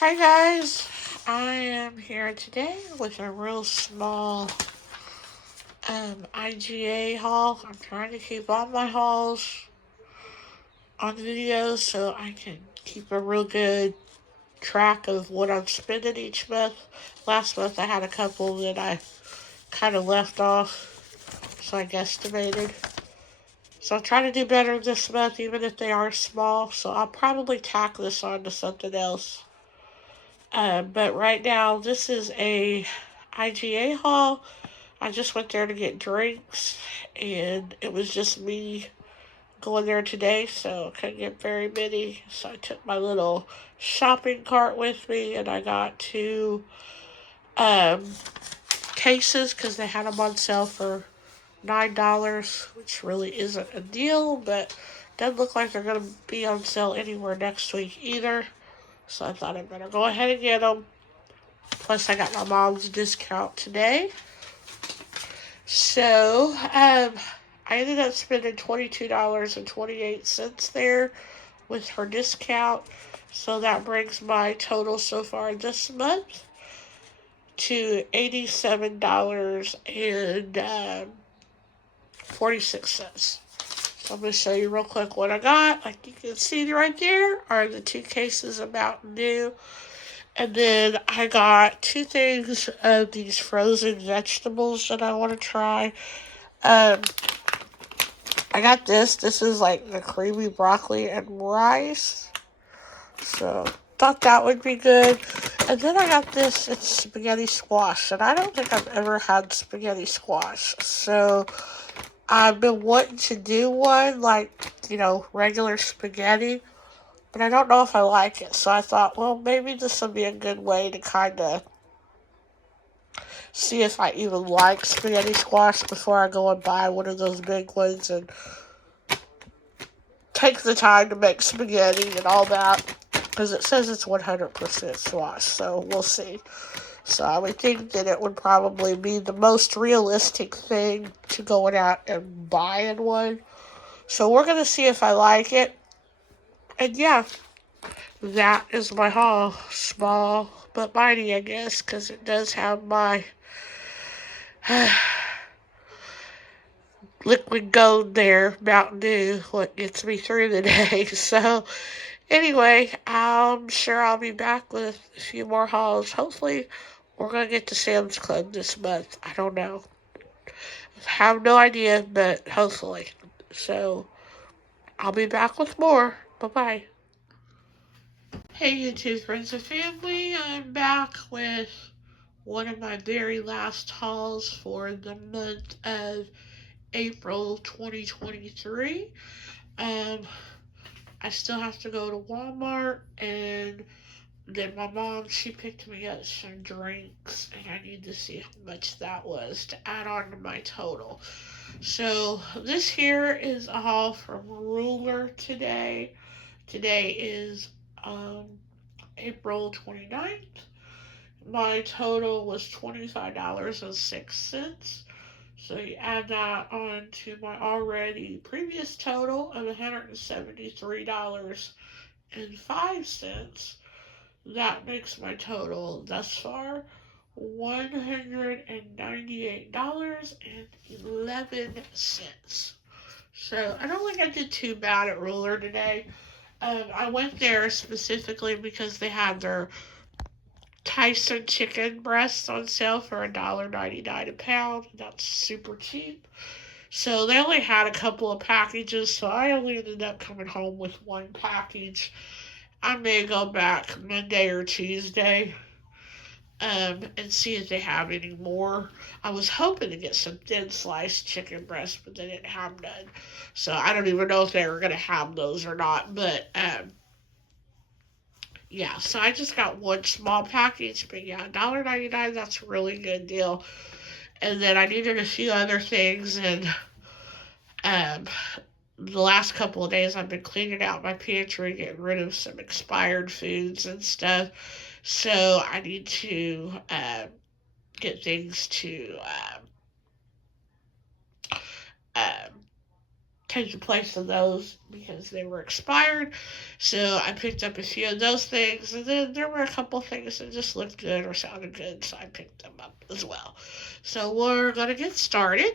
Hi guys, I am here today with a real small IGA haul. I'm trying to keep all my hauls on videos so I can keep a real good track of what I'm spending each month. Last month I had a couple that I kind of left off, so I guesstimated. So I'm trying to do better this month, even if they are small. So I'll probably tack this on to something else. But right now, this is a IGA haul. I just went there to get drinks, and it was just me going there today, so I couldn't get very many. So I took my little shopping cart with me, and I got two um, cases because they had them on sale for $9, which really isn't a deal, but doesn't look like they're going to be on sale anywhere next week either. So I thought I'd better go ahead and get them. Plus, I got my mom's discount today. So, I ended up spending $22.28 there with her discount. So that brings my total so far this month to $87.46. So I'm going to show you real quick what I got. Like you can see right there are the two cases of Mountain Dew. And then I got two things of these frozen vegetables that I want to try. Um, I got this. This is like the creamy broccoli and rice. So thought that would be good. And then I got this. It's spaghetti squash, and I don't think I've ever had spaghetti squash. So I've been wanting to do one like regular spaghetti, but I don't know if I like it. So I thought, well, maybe this would be a good way to kind of see if I even like spaghetti squash before I go and buy one of those big ones and take the time to make spaghetti and all that. Because it says it's 100% squash, so we'll see. So I would think that it would probably be the most realistic thing to going out and buying one. So we're going to see if I like it. And yeah, that is my haul. Small but mighty, I guess, because it does have my liquid gold there, Mountain Dew, what gets me through the day. So, anyway, I'm sure I'll be back with a few more hauls. Hopefully, we're going to get to Sam's Club this month. I don't know. I have no idea, but hopefully. So, I'll be back with more. Bye bye. Hey, YouTube friends and family. I'm back with one of my very last hauls for the month of April 2023. Um, I still have to go to Walmart, and then my mom, she picked me up some drinks, and I need to see how much that was to add on to my total. So this here is a haul from Ruler today. Today is April 29th. My total was $25.06. So you add that on to my already previous total of $173.05. That makes my total thus far $198.11. So I don't think I did too bad at Ruler today. I went there specifically because they had their Tyson chicken breasts on sale for $1.99 a pound. That's super cheap. So they only had a couple of packages, so I only ended up coming home with one package. I may go back Monday or Tuesday and see if they have any more. I was hoping to get some thin sliced chicken breasts, but they didn't have none. So I don't even know if they were going to have those or not. But yeah, so I just got one small package. But yeah, $1.99, that's a really good deal. And then I needed a few other things, and um, the last couple of days I've been cleaning out my pantry, getting rid of some expired foods and stuff. So I need to get things to um, take the place of those because they were expired. So I picked up a few of those things, and then there were a couple things that just looked good or sounded good, so I picked them up as well. So we're gonna get started.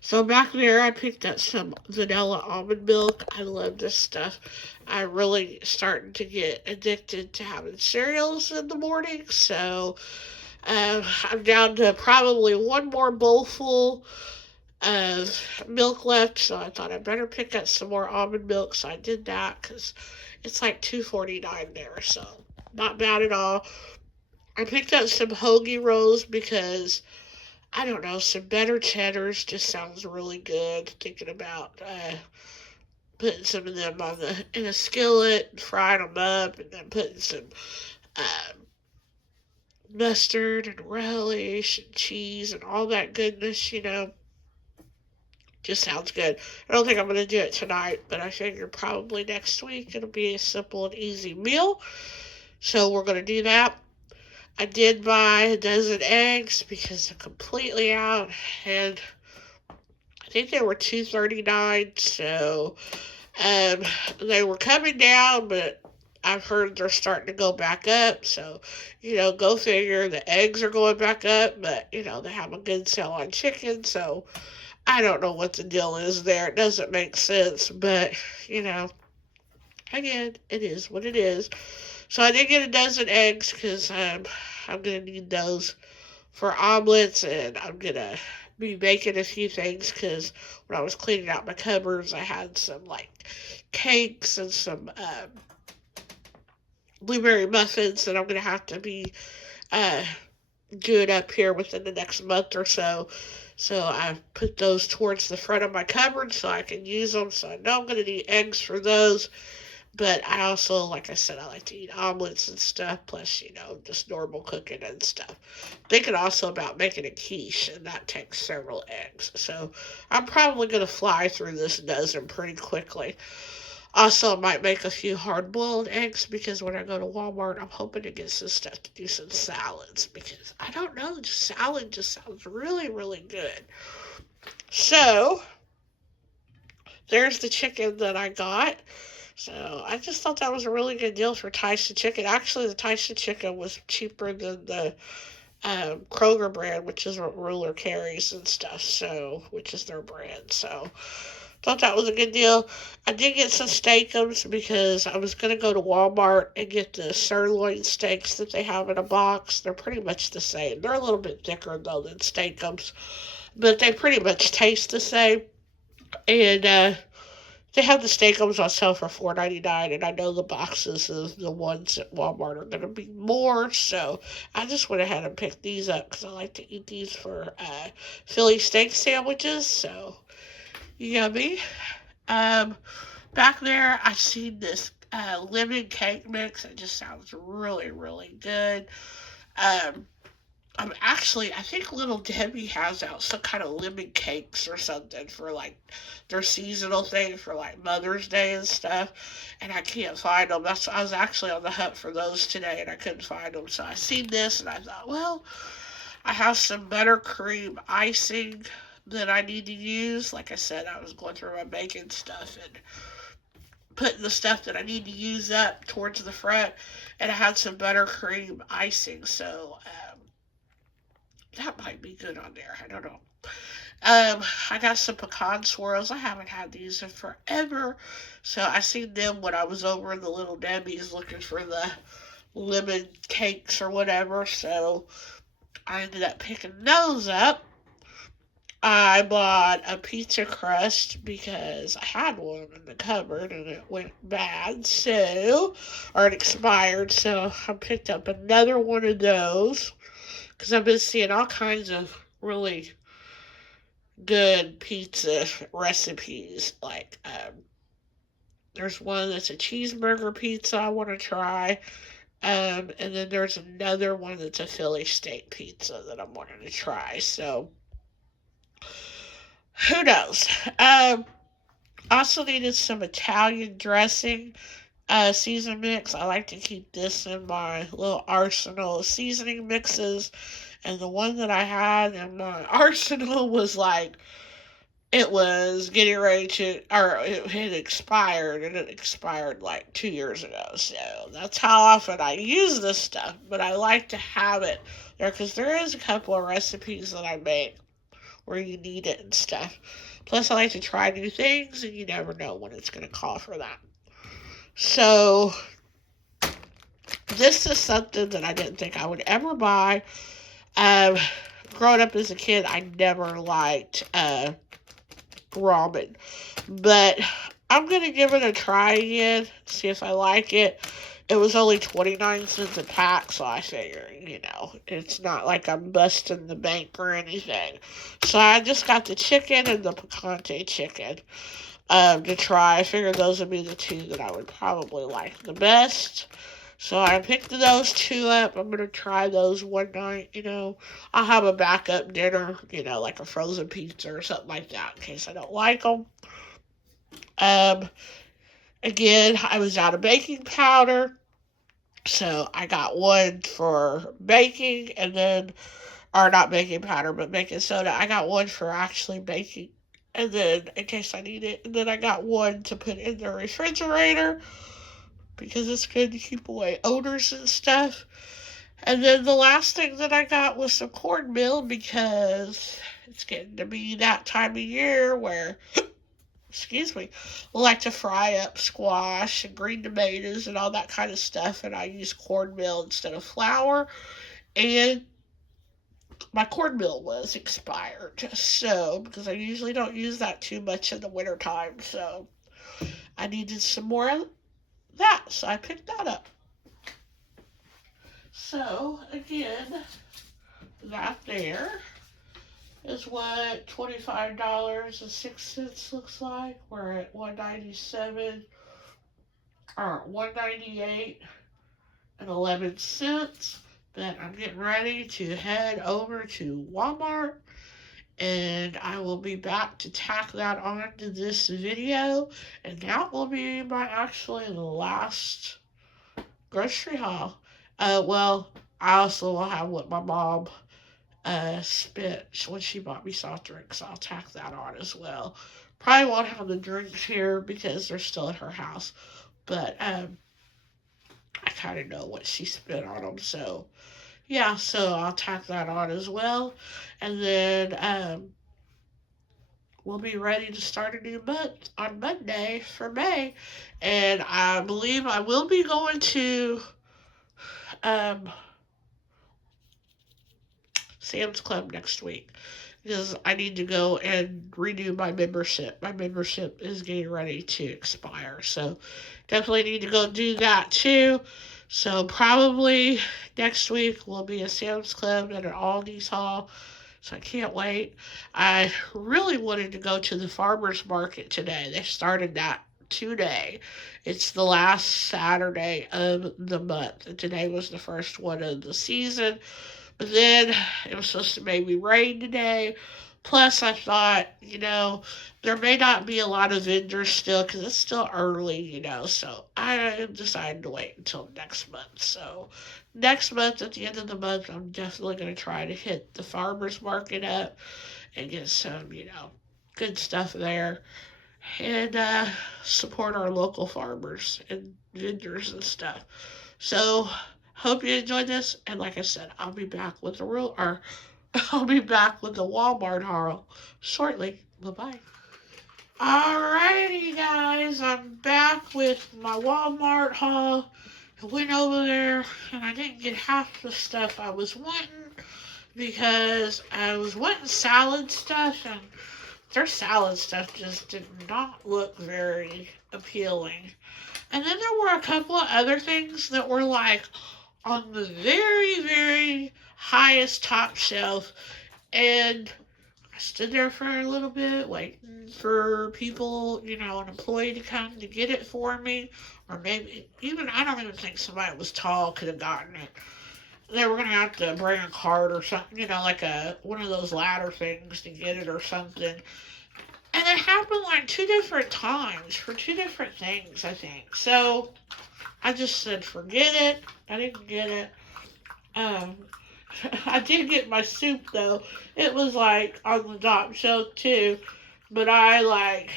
So back there, I picked up some vanilla almond milk. I love this stuff. I'm really starting to get addicted to having cereals in the morning, so I'm down to probably one more bowl full of milk left, so I thought I'd better pick up some more almond milk. So I did that because it's like $2.49 there, so not bad at all. I picked up some hoagie rolls because I don't know, some better cheddars just sounds really good. Thinking about putting some of them on in a skillet, frying them up, and then putting some uh, mustard and relish and cheese and all that goodness. Just sounds good. I don't think I'm going to do it tonight, but I figure probably next week it'll be a simple and easy meal. So we're going to do that. I did buy a dozen eggs because they're completely out, and I think they were $2.39. So they were coming down, but I've heard they're starting to go back up. So, go figure. The eggs are going back up, but they have a good sale on chicken. So I don't know what the deal is there. It doesn't make sense, but you know, again, it is what it is. So I did get a dozen eggs because I'm gonna need those for omelets, and I'm gonna be making a few things because when I was cleaning out my cupboards, I had some like cakes and some blueberry muffins that I'm gonna have to be uh, doing up here within the next month or so. So I put those towards the front of my cupboard so I can use them. So I know I'm gonna need eggs for those. But I also, like I said, I like to eat omelets and stuff, plus, just normal cooking and stuff. Thinking also about making a quiche, and that takes several eggs. So I'm probably going to fly through this dozen pretty quickly. Also, I might make a few hard boiled eggs because when I go to Walmart, I'm hoping to get some stuff to do some salads because I don't know, just salad just sounds really, really good. So, there's the chicken that I got. So I just thought that was a really good deal for Tyson chicken. Actually, the Tyson chicken was cheaper than the Kroger brand, which is what Ruler carries and stuff. So, which is their brand. So, thought that was a good deal. I did get some steakums because I was gonna go to Walmart and get the sirloin steaks that they have in a box. They're pretty much the same. They're a little bit thicker though than steakums, but they pretty much taste the same. And they have the steakums on sale for $4.99, and I know the boxes of the ones at Walmart are going to be more. So I just went ahead and picked these up because I like to eat these for Philly steak sandwiches. So yummy. Um, Back there, I seen this lemon cake mix. It just sounds really, really good. Um, I think Little Debbie has out some kind of lemon cakes or something for like their seasonal thing for like Mother's Day and stuff, and I can't find them. I was actually on the hunt for those today, and I couldn't find them. So I seen this, and I thought, well, I have some buttercream icing that I need to use. Like I said, I was going through my baking stuff and putting the stuff that I need to use up towards the front, and I had some buttercream icing. So that might be good on there. I don't know. I got some pecan swirls. I haven't had these in forever. So I seen them when I was over in the Little Debbie's looking for the lemon cakes or whatever. So I ended up picking those up. I bought a pizza crust because I had one in the cupboard and it went bad, or it expired, so I picked up another one of those because I've been seeing all kinds of really good pizza recipes. Like, there's one that's a cheeseburger pizza I want to try. And then there's another one that's a Philly steak pizza that I'm wanting to try. So, who knows? Also needed some Italian dressing season mix. I like to keep this in my little arsenal of seasoning mixes. And the one that I had in my arsenal was like it was getting ready to, or it had expired, and it expired like 2 years ago. So that's how often I use this stuff. But I like to have it there because there is a couple of recipes that I make where you need it and stuff. Plus, I like to try new things, and you never know when it's going to call for that. So this is something that I didn't think I would ever buy. Um, Growing up as a kid, I never liked ramen. But I'm going to give it a try again, see if I like it. It was only 29 cents a pack, so I figure, it's not like I'm busting the bank or anything. So I just got the chicken and the picante chicken to try. I figured those would be the two that I would probably like the best. So I picked those two up. I'm going to try those one night. I'll have a backup dinner, like a frozen pizza or something like that in case I don't like them. Um, Again, I was out of baking powder. So I got one for baking and then, or not baking powder, but baking soda. I got one for actually baking and then in case I need it. And then I got one to put in the refrigerator because it's good to keep away odors and stuff. And then the last thing that I got was some cornmeal because it's getting to be that time of year where, excuse me, I like to fry up squash and green tomatoes and all that kind of stuff. And I use cornmeal instead of flour. And my cornmeal was expired. So, because I usually don't use that too much in the wintertime. So, I needed some more of that. So, I picked that up. So, again, that there is what $25.06 looks like. We're at $197 or $198.11. But I'm getting ready to head over to Walmart and I will be back to tack that on to this video. And that will be my actually last grocery haul. Well, I also will have what my mom spent when she bought me soft drinks. I'll tack that on as well. Probably won't have the drinks here because they're still at her house, but I kind of know what she spent on them. So yeah, so I'll tack that on as well, and then we'll be ready to start a new month on Monday for May, and I believe I will be going to um, Sam's Club next week because I need to go and renew my membership. My membership is getting ready to expire, so definitely need to go do that too. So probably next week will be a Sam's Club and an Aldi's haul. So I can't wait. I really wanted to go to the farmers market today. They started that today. It's the last Saturday of the month. And today was the first one of the season. But then it was supposed to maybe rain today. Plus, I thought, there may not be a lot of vendors still because it's still early, So I decided to wait until next month. So next month, at the end of the month, I'm definitely going to try to hit the farmer's market up and get some, good stuff there. And support our local farmers and vendors and stuff. So hope you enjoyed this. And like I said, I'll be back with I'll be back with the Walmart haul shortly. Bye bye. Alrighty, guys, I'm back with my Walmart haul. I went over there and I didn't get half the stuff I was wanting because I was wanting salad stuff and their salad stuff just did not look very appealing. And then there were a couple of other things that were like on the very, very highest top shelf. And I stood there for a little bit waiting for people, an employee to come to get it for me. Or maybe, I don't even think somebody was tall could have gotten it. They were going to have to bring a cart or something, like one of those ladder things to get it or something. And it happened like two different times for two different things, I think. So I just said, forget it. I didn't get it. I did get my soup though. It was like on the top shelf too. But I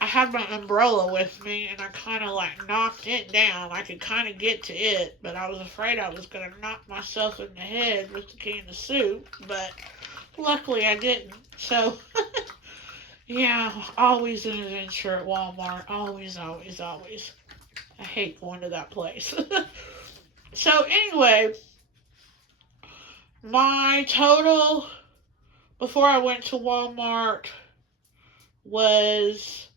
had my umbrella with me, and I kind of knocked it down. I could kind of get to it, but I was afraid I was going to knock myself in the head with the can of soup, but luckily I didn't. So, yeah, always an adventure at Walmart. Always, always, always. I hate going to that place. So, anyway, my total before I went to Walmart was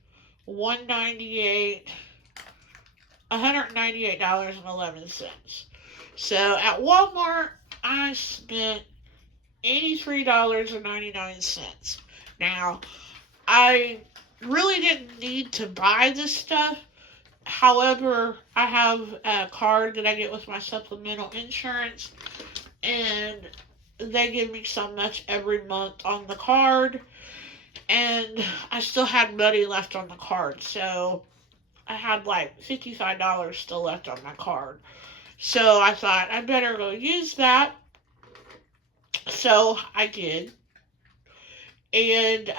198 $198.11. So at Walmart, I spent $83.99. Now, I really didn't need to buy this stuff. However, I have a card that I get with my supplemental insurance, and they give me so much every month on the card, and I still had money left on the card, so I had $55 still left on my card. So I thought I better go use that. So I did. And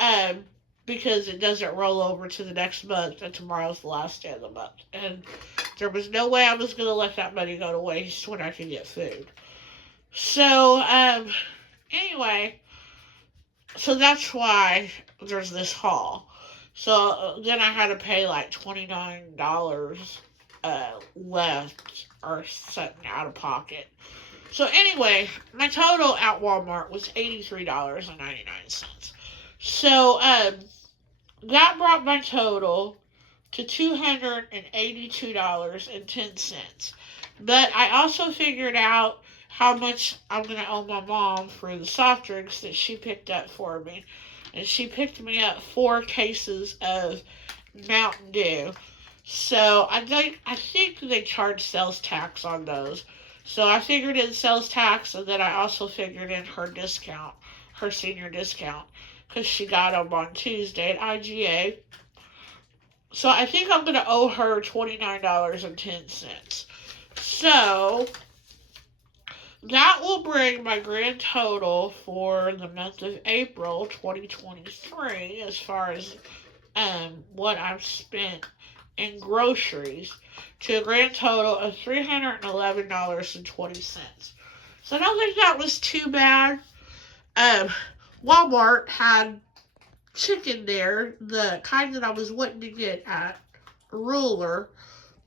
because it doesn't roll over to the next month, and tomorrow's the last day of the month. And there was no way I was going to let that money go to waste when I could get food. So, anyway, so that's why there's this haul. So then I had to pay $29 left or something out of pocket. So anyway, my total at Walmart was $83.99. So that brought my total to $282.10. But I also figured out how much I'm going to owe my mom for the soft drinks that she picked up for me. And she picked me up 4 cases of Mountain Dew. So I think they charge sales tax on those. So I figured in sales tax, and then I also figured in her discount, her senior discount, because she got them on Tuesday at IGA. So I think I'm going to owe her $29.10. So that will bring my grand total for the month of April 2023 as far as what I've spent in groceries to a grand total of $311.20. So I don't think that was too bad. Walmart had chicken there, the kind that I was wanting to get at Ruler,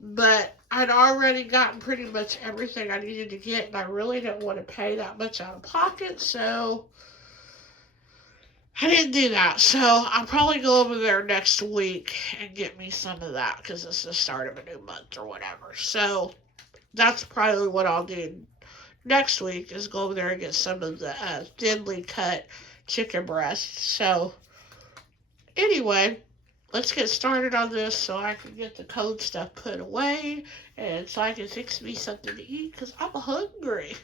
but I'd already gotten pretty much everything I needed to get, and I really didn't want to pay that much out of pocket, so I didn't do that. So I'll probably go over there next week and get me some of that, because it's the start of a new month or whatever. So that's probably what I'll do next week, is go over there and get some of the thinly cut chicken breasts. So anyway, let's get started on this so I can get the cold stuff put away and so I can fix me something to eat, because I'm hungry.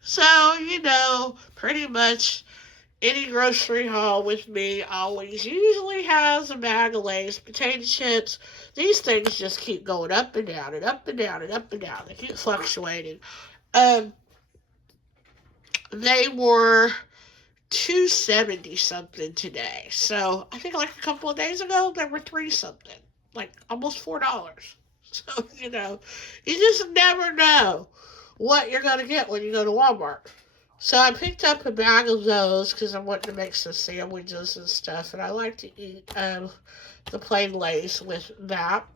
So, pretty much any grocery haul with me always usually has a bag of Lay's potato chips. These things just keep going up and down and up and down and up and down. They keep fluctuating. They were $2.70 something today. So I think a couple of days ago they were $3 something, almost $4. So you just never know what you're gonna get when you go to Walmart. So I picked up a bag of those because I'm wanting to make some sandwiches and stuff, and I like to eat the plain Lay's with that.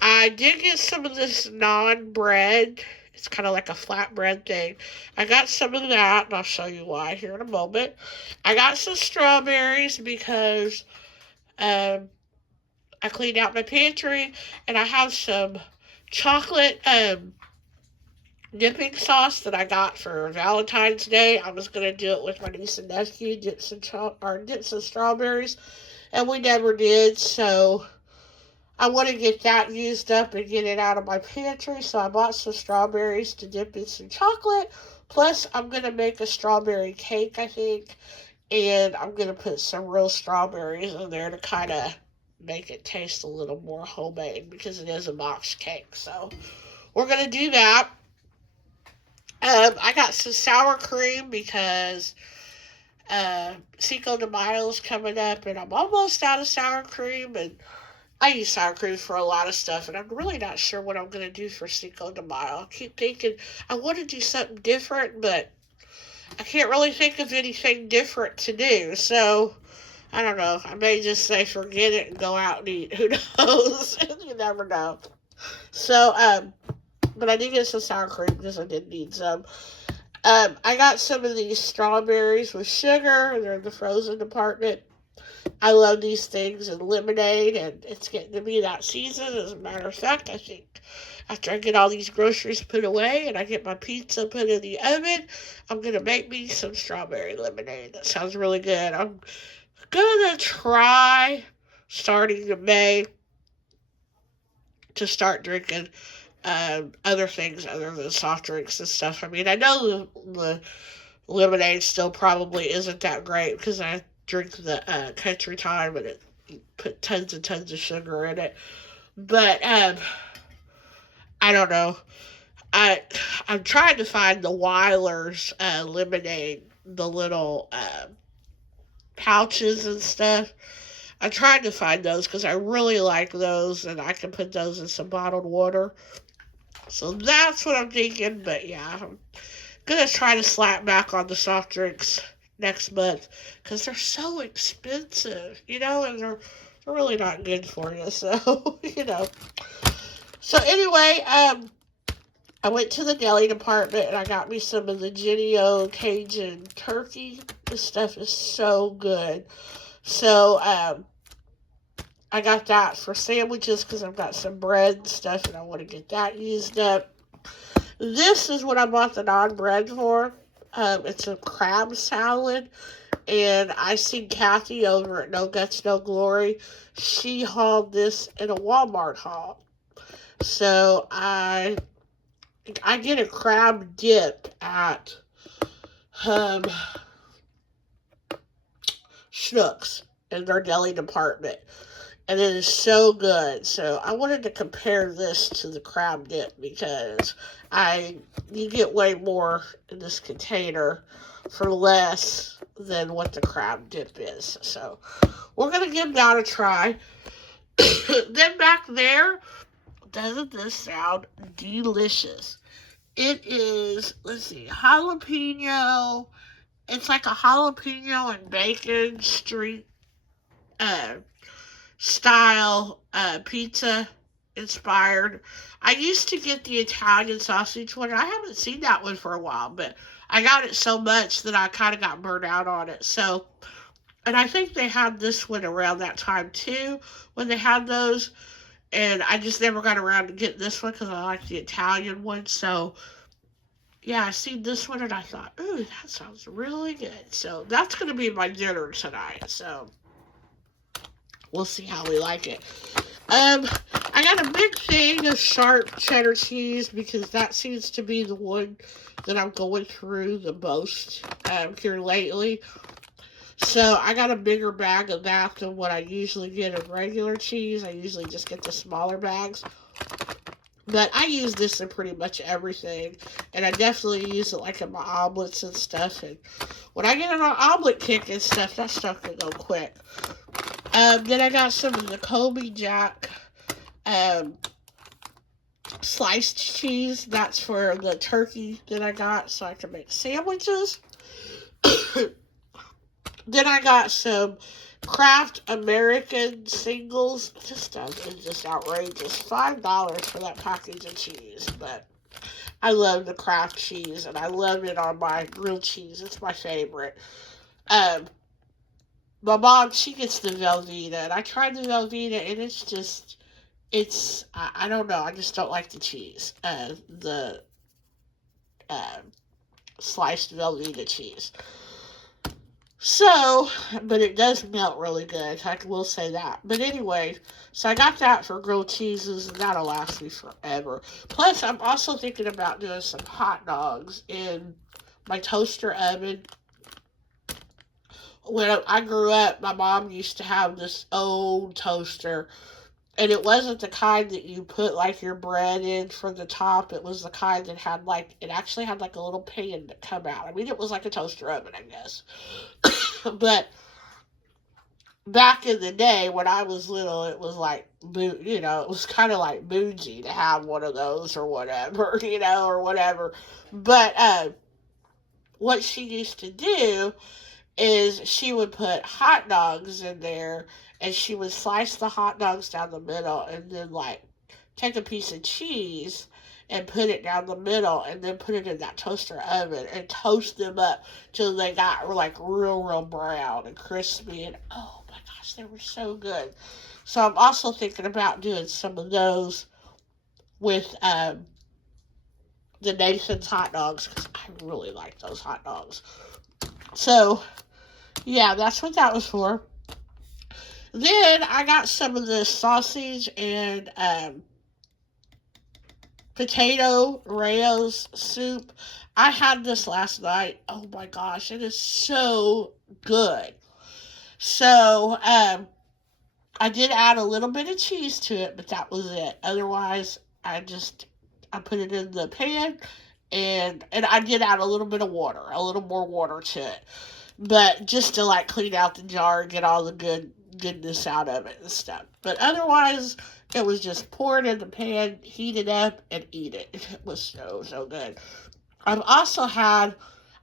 I did get some of this non bread. It's kind of like a flatbread thing. I got some of that, and I'll show you why here in a moment. I got some strawberries because I cleaned out my pantry, and I have some chocolate dipping sauce that I got for Valentine's Day. I was going to do it with my niece and nephew, dip some strawberries, and we never did, so I want to get that used up and get it out of my pantry, so I bought some strawberries to dip in some chocolate. Plus, I'm going to make a strawberry cake, I think, and I'm going to put some real strawberries in there to kind of make it taste a little more homemade, because it is a box cake. So we're going to do that. I got some sour cream because Cinco de Mayo's coming up, and I'm almost out of sour cream, and I use sour cream for a lot of stuff, and I'm really not sure what I'm going to do for Cinco de Mayo. I keep thinking I want to do something different, but I can't really think of anything different to do, so I don't know. I may just say forget it and go out and eat. Who knows? You never know. So, but I did get some sour cream because I did need some. I got some of these strawberries with sugar. They're in the frozen department. I love these things and lemonade, and it's getting to be that season. As a matter of fact, I think after I get all these groceries put away and I get my pizza put in the oven, I'm going to make me some strawberry lemonade. That sounds really good. I'm going to try starting in May to start drinking other things other than soft drinks and stuff. I mean, I know the lemonade still probably isn't that great because I drink the Country Time and it put tons and tons of sugar in it. But I don't know. I I'm trying to find the Weiler's lemonade, the little pouches and stuff. I tried to find those because I really like those, and I can put those in some bottled water. So that's what I'm thinking. But yeah, I'm gonna try to slap back on the soft drinks next month because they're so expensive, and they're really not good for you. So So anyway, I went to the deli department and I got me some of the Jenny-O Cajun turkey. This stuff is so good. So I got that for sandwiches because I've got some bread and stuff and I want to get that used up. This is what I bought the non-bread for. It's a crab salad, and I seen Kathy over at No Guts, No Glory. She hauled this in a Walmart haul. So I get a crab dip at um, Schnucks in their deli department. And it is so good. So I wanted to compare this to the crab dip because you get way more in this container for less than what the crab dip is. So we're gonna give that a try. Then back there, doesn't this sound delicious? It is, let's see, jalapeno. It's like a jalapeno and bacon street uh, style pizza inspired. I used to get the Italian sausage one. I haven't seen that one for a while, but I got it so much that I kind of got burnt out on it. So, and I think they had this one around that time too when they had those. And I just never got around to getting this one because I like the Italian one. So, yeah, I seen this one and I thought, ooh, that sounds really good. So that's going to be my dinner tonight. So we'll see how we like it. I got a big thing of sharp cheddar cheese because that seems to be the one that I'm going through the most here lately. So I got a bigger bag of that than what I usually get of regular cheese. I usually just get the smaller bags. But I use this in pretty much everything. And I definitely use it like in my omelets and stuff. And when I get an omelet kick and stuff, that stuff can go quick. Then I got some of the Kobe Jack sliced cheese. That's for the turkey that I got so I can make sandwiches. Then I got some Kraft American singles. This stuff is just outrageous. $5 for that package of cheese. But I love the Kraft cheese, and I love it on my grilled cheese. It's my favorite. Um, my mom, she gets the Velveeta, and I tried the Velveeta, and I don't know, I just don't like the cheese. The uh, sliced Velveeta cheese. So, but it does melt really good. I will say that. But anyway, so I got that for grilled cheeses, and that'll last me forever. Plus, I'm also thinking about doing some hot dogs in my toaster oven. When I grew up, my mom used to have this old toaster, And it wasn't the kind that you put like your bread in for the top. It was the kind that had like, it actually had like a little pan that come out. I mean, it was like a toaster oven, I guess. But back in the day when I was little, it was like, it was kind of like bougie to have one of those or whatever, or whatever. But what she used to do is she would put hot dogs in there, and she would slice the hot dogs down the middle and then like take a piece of cheese and put it down the middle and then put it in that toaster oven and toast them up till they got like real brown and crispy, and oh my gosh, they were so good. So I'm also thinking about doing some of those with the Nathan's hot dogs, because I really like those hot dogs. So yeah, that's what that was for. Then I got some of this sausage and potato Rayo's soup. I had this last night. Oh my gosh, it is so good. So I did add a little bit of cheese to it, but that was it. Otherwise, I put it in the pan, and I did add a little bit of water, a little more water to it, but just to like clean out the jar and get all the goodness out of it and stuff. But otherwise, it was just pour it in the pan, heat it up, and eat it. It was so good. I've also had,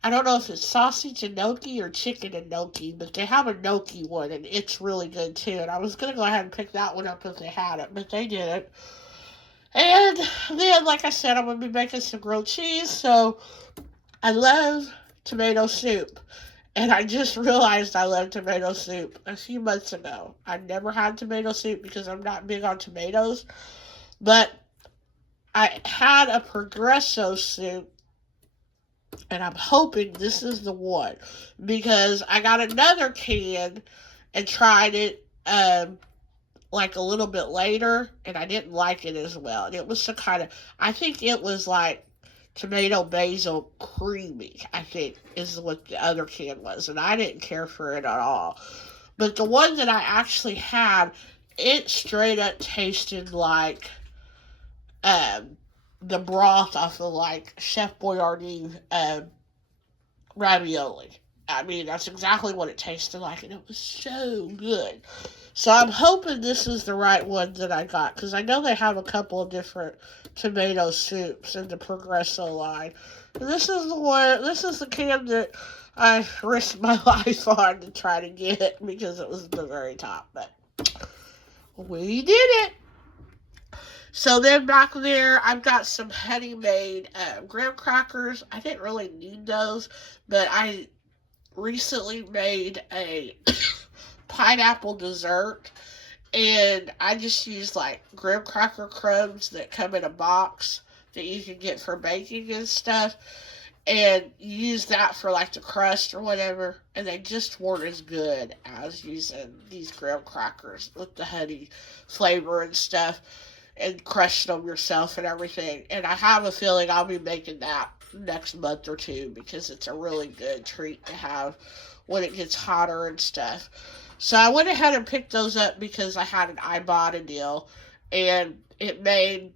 I don't know if it's sausage and gnocchi or chicken and gnocchi, but they have a gnocchi one, and it's really good too. And I was going to go ahead and pick that one up if they had it, but they didn't. And then, like I said, I'm going to be making some grilled cheese. So I love tomato soup. And I just realized I love tomato soup a few months ago. I never had tomato soup because I'm not big on tomatoes. But I had a Progresso soup, and I'm hoping this is the one, because I got another can and tried it like a little bit later, and I didn't like it as well. And it was some kind of, I think it was like tomato basil creamy, I think is what the other can was, and I didn't care for it at all. But the one that I actually had, it straight up tasted like um the broth off of like Chef Boyardee ravioli. I mean, that's exactly what it tasted like, and it was so good. So I'm hoping this is the right one that I got, because I know they have a couple of different tomato soups in the Progresso line. And this is the one, this is the can that I risked my life on to try to get, because it was at the very top. But we did it. So then back there, I've got some Honey Made graham crackers. I didn't really need those, but I recently made a pineapple dessert, and I just used like graham cracker crumbs that come in a box that you can get for baking and stuff, and use that for like the crust or whatever, and they just weren't as good as using these graham crackers with the honey flavor and stuff, and crushing them yourself and everything. And I have a feeling I'll be making that next month or two, because it's a really good treat to have when it gets hotter and stuff. So I went ahead and picked those up because I had an Ibotta deal, and it made,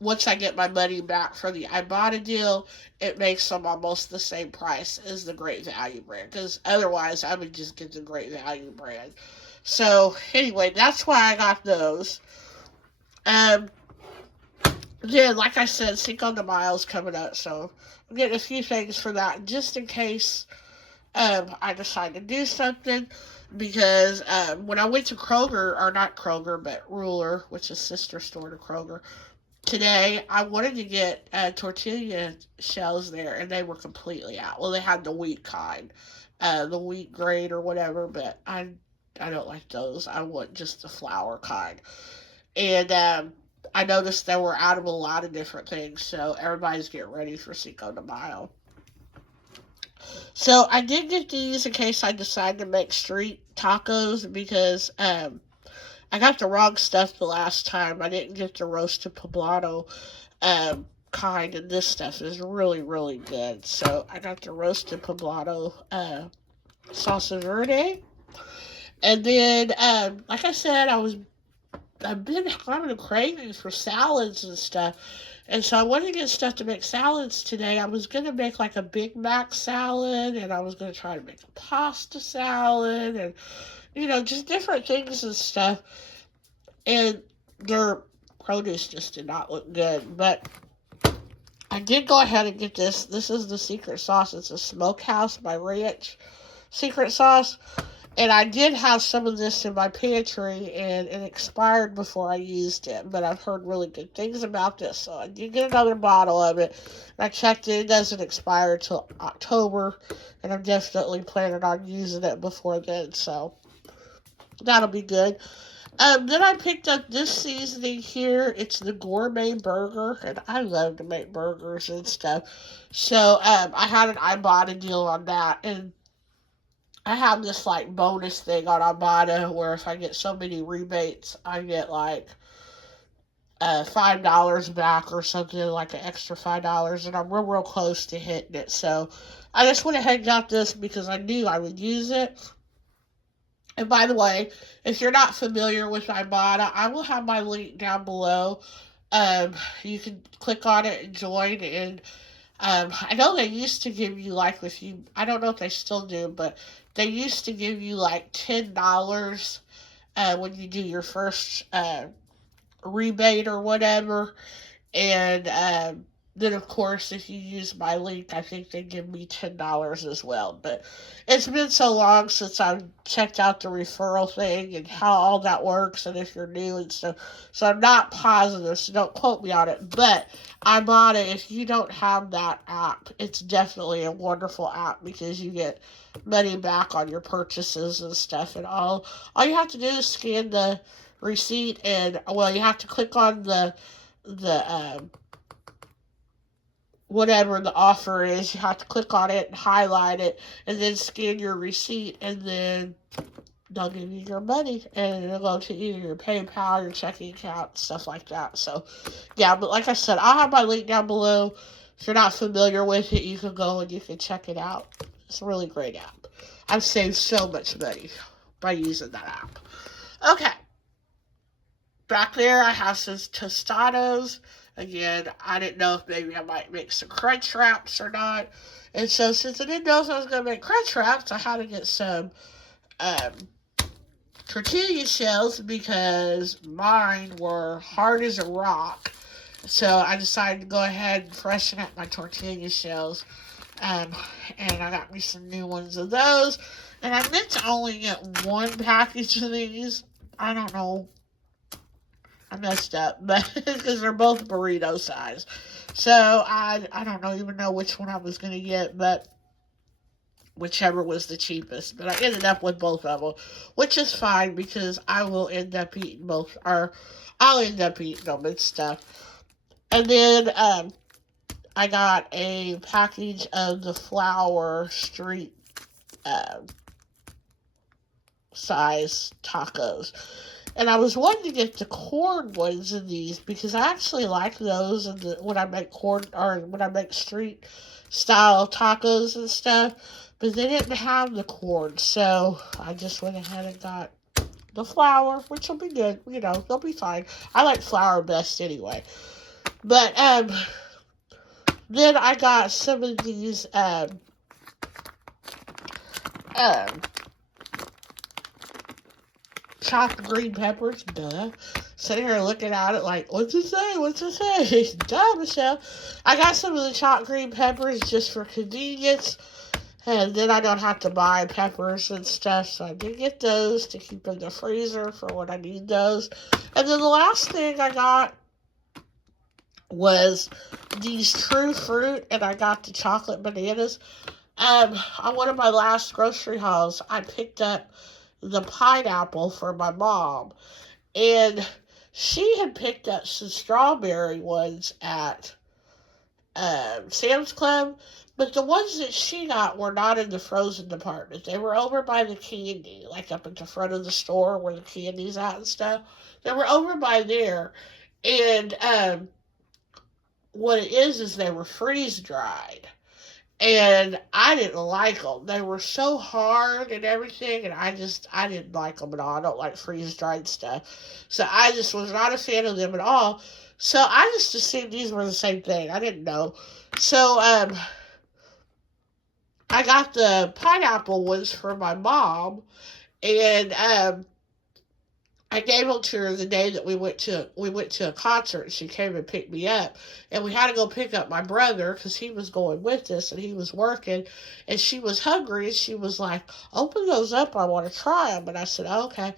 once I get my money back for the Ibotta deal, it makes them almost the same price as the Great Value brand, because otherwise I would just get the Great Value brand. So anyway, that's why I got those. Um, then, like I said, Cinco de Mayo's coming up, so I'm getting a few things for that, just in case I decide to do something. Because when I went to Kroger, or not Kroger, but Ruler, which is sister store to Kroger, today, I wanted to get tortilla shells there, and they were completely out. Well, they had the wheat kind, the wheat grade or whatever, but I don't like those. I want just the flour kind. And I noticed they were out of a lot of different things, so everybody's getting ready for Cinco de Mayo. So I did get these in case I decide to make street tacos, because I got the wrong stuff the last time. I didn't get the roasted poblano kind, and this stuff is really good. So I got the roasted poblano salsa verde. And then, like I said, I was I've been having a craving for salads and stuff. And so I wanted to get stuff to make salads today. I was going to make like a Big Mac salad, and I was going to try to make a pasta salad, and, just different things and stuff. And their produce just did not look good. But I did go ahead and get this. This is the secret sauce. It's a Smokehouse by Ranch secret sauce. And I did have some of this in my pantry, and it expired before I used it. But I've heard really good things about this, so I did get another bottle of it. And I checked it; it doesn't expire until October, and I'm definitely planning on using it before then. So that'll be good. Then I picked up this seasoning here. It's the Gourmet Burger, and I love to make burgers and stuff. So I had an Ibotta deal on that, and I have this like bonus thing on Ibotta where if I get so many rebates, I get like $5 back or something, like an extra $5, and I'm real close to hitting it. So I just went ahead and got this because I knew I would use it. And by the way, if you're not familiar with Ibotta, I will have my link down below. You can click on it and join. And I know they used to give you like if you, I don't know if they still do, but they used to give you like $10 when you do your first rebate or whatever. And then, of course, if you use my link, I think they give me $10 as well. But it's been so long since I've checked out the referral thing and how all that works, and if you're new and stuff. So I'm not positive, so don't quote me on it. But I bought it. If you don't have that app, it's definitely a wonderful app because you get money back on your purchases and stuff. And all you have to do is scan the receipt, and well, you have to click on the whatever the offer is. You have to click on it and highlight it, and then scan your receipt, and then they'll give you your money, and it'll go to either your PayPal, your checking account, stuff like that. So, yeah, but like I said, I'll have my link down below. If you're not familiar with it, you can go and you can check it out. It's a really great app. I've saved so much money by using that app. Okay. Back there, I have some tostados. Again, I didn't know if maybe I might make some crunch wraps or not. And so, since I didn't know if I was going to make crunch wraps, I had to get some um, tortilla shells because mine were hard as a rock. So, I decided to go ahead and freshen up my tortilla shells. Um, and I got me some new ones of those. And I meant to only get one package of these. I don't know, I messed up, but because they're both burrito size. So I don't know even know which one I was gonna get, but whichever was the cheapest. But I ended up with both of them, which is fine because I will end up eating both, or I'll end up eating them and stuff. And then I got a package of the Flower Street um, size tacos. And I was wanting to get the corn ones in these because I actually like those and when I make corn or when I make street style tacos and stuff. But they didn't have the corn, so I just went ahead and got the flour, which will be good. They'll be fine. I like flour best anyway. But then I got some of these um, chopped green peppers, duh. Sitting here looking at it like, what's it say? What's it say? Duh, Michelle. I got some of the chopped green peppers just for convenience. And then I don't have to buy peppers and stuff. So I did get those to keep in the freezer for when I need those. And then the last thing I got was these True Fruit. And I got the chocolate bananas. On one of my last grocery hauls, I picked up the pineapple for my mom, and she had picked up some strawberry ones at Sam's Club, but the ones that she got were not in the frozen department. They were over by the candy, like up at the front of the store where the candy's at and stuff. They were over by there, and what it is they were freeze dried. And I didn't like them. They were so hard and everything, and I didn't like them at all. I don't like freeze dried stuff, so I just was not a fan of them at all. So I just assumed these were the same thing. I didn't know. So I got the pineapple ones for my mom, and I gave them to her the day that we went to a concert. She came and picked me up, and we had to go pick up my brother because he was going with us and he was working, and she was hungry and she was like, "Open those up, I want to try them." And I said, oh, "Okay."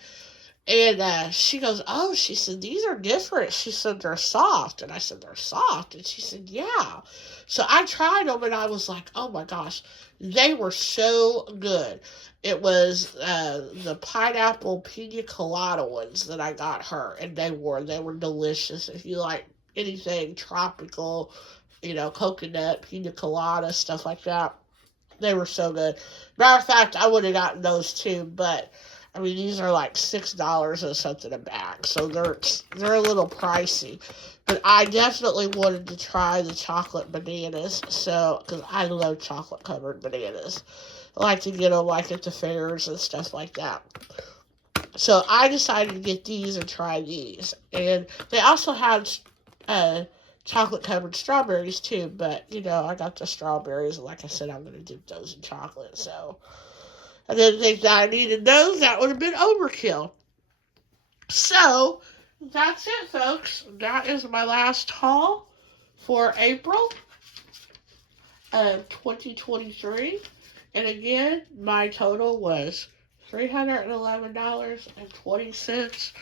And she goes, "Oh," she said, "these are different." She said, "They're soft." And I said, "They're soft?" And she said, "Yeah." So I tried them and I was like, oh my gosh, they were so good. It was the pineapple pina colada ones that I got her, and they were delicious. If you like anything tropical, coconut, pina colada, stuff like that, they were so good. Matter of fact, I would have gotten those too, but I mean these are like $6 or something a bag, so they're a little pricey. But I definitely wanted to try the chocolate bananas, so because I love chocolate covered bananas. I like to get them like at the fairs and stuff like that. So I decided to get these and try these, and they also had uh, chocolate covered strawberries too. But I got the strawberries, and like I said, I'm gonna dip those in chocolate. So I didn't think that I needed those. That would have been overkill. So that's it, folks. That is my last haul for April of 2023. And again, my total was $311.20.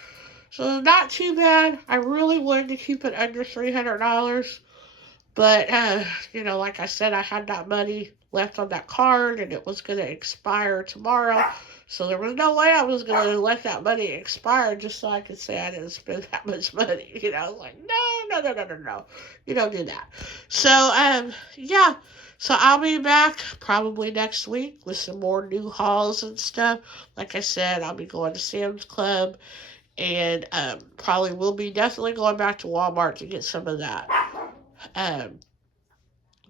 So not too bad. I really wanted to keep it under $300. But, like I said, I had that money left on that card and it was going to expire tomorrow. So there was no way I was going to let that money expire just so I could say I didn't spend that much money. Like, no, no, no, no, no, no. You don't do that. So, yeah. So I'll be back probably next week with some more new hauls and stuff. Like I said, I'll be going to Sam's Club and probably will be definitely going back to Walmart to get some of that um,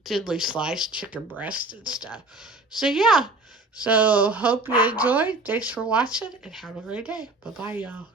thinly sliced chicken breast and stuff. So yeah. So hope you enjoyed. Thanks for watching and have a great day. Bye bye, y'all.